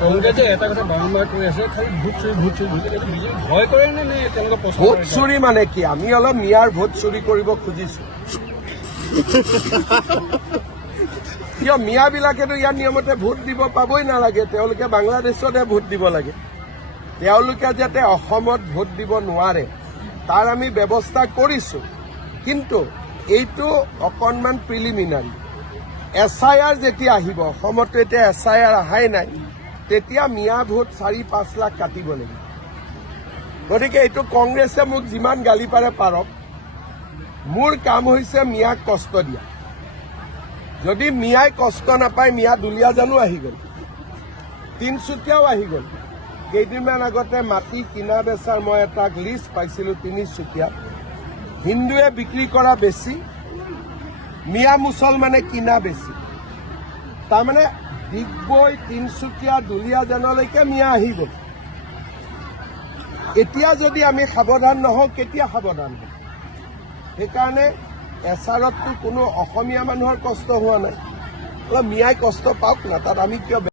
কংগ্ৰেছে এটা কথা বাৰম্বাৰ কৈ আছে, খালি ভোট চুৰি ভয় কৰে নে তেওঁলোকে ভোট চুৰি মানে কি? আমি অলপ মিয়াৰ ভোট চুৰি কৰিব খুজিছো। কিয় মিয়াবিলাকেতো ইয়াৰ নিয়মতে ভোট দিব পাবই নালাগে, তেওঁলোকে বাংলাদেশতে ভোট দিব লাগে। তেওঁলোকে যাতে অসমত ভোট দিব নোৱাৰে তাৰ আমি ব্যৱস্থা কৰিছো, কিন্তু এইটো অকণমান প্ৰিলিমিনাৰী। SIR যেতিয়া আহিব, অসমতো এতিয়া SIR অহাই নাই, তেতিয়া মিয়া ভোট 4-5 লাখ কাটিব লাগিব। গতিকে এইটো কংগ্ৰেছে মোক যিমান গালি পাৰে পাৰক, মোৰ কাম হৈছে মিয়াক কষ্ট দিয়া। যদি মিয়াই কষ্ট নাপায়, মিয়া দুলীয়াজানো আহি গ'ল, তিনিচুকীয়াও আহি গ'ল। কেইদিনমান আগতে মাটি কিনা বেচাৰ মই এটা লিষ্ট পাইছিলোঁ তিনিচুকীয়াত। হিন্দুৱে বিক্ৰী কৰা বেছি, মিয়া মুছলমানে কিনা বেছি। তাৰমানে ডিগবৈ, তিনিচুকীয়া, দুলীয়াজানলৈকে মিয়া আহি গ'ল। এতিয়া যদি আমি সাৱধান নহওঁ, কেতিয়া সাৱধান হওঁ? সেইকাৰণে এছাৰততো কোনো অসমীয়া মানুহৰ কষ্ট হোৱা নাই, অলপ মিয়াই কষ্ট পাওক না, তাত আমি কিয়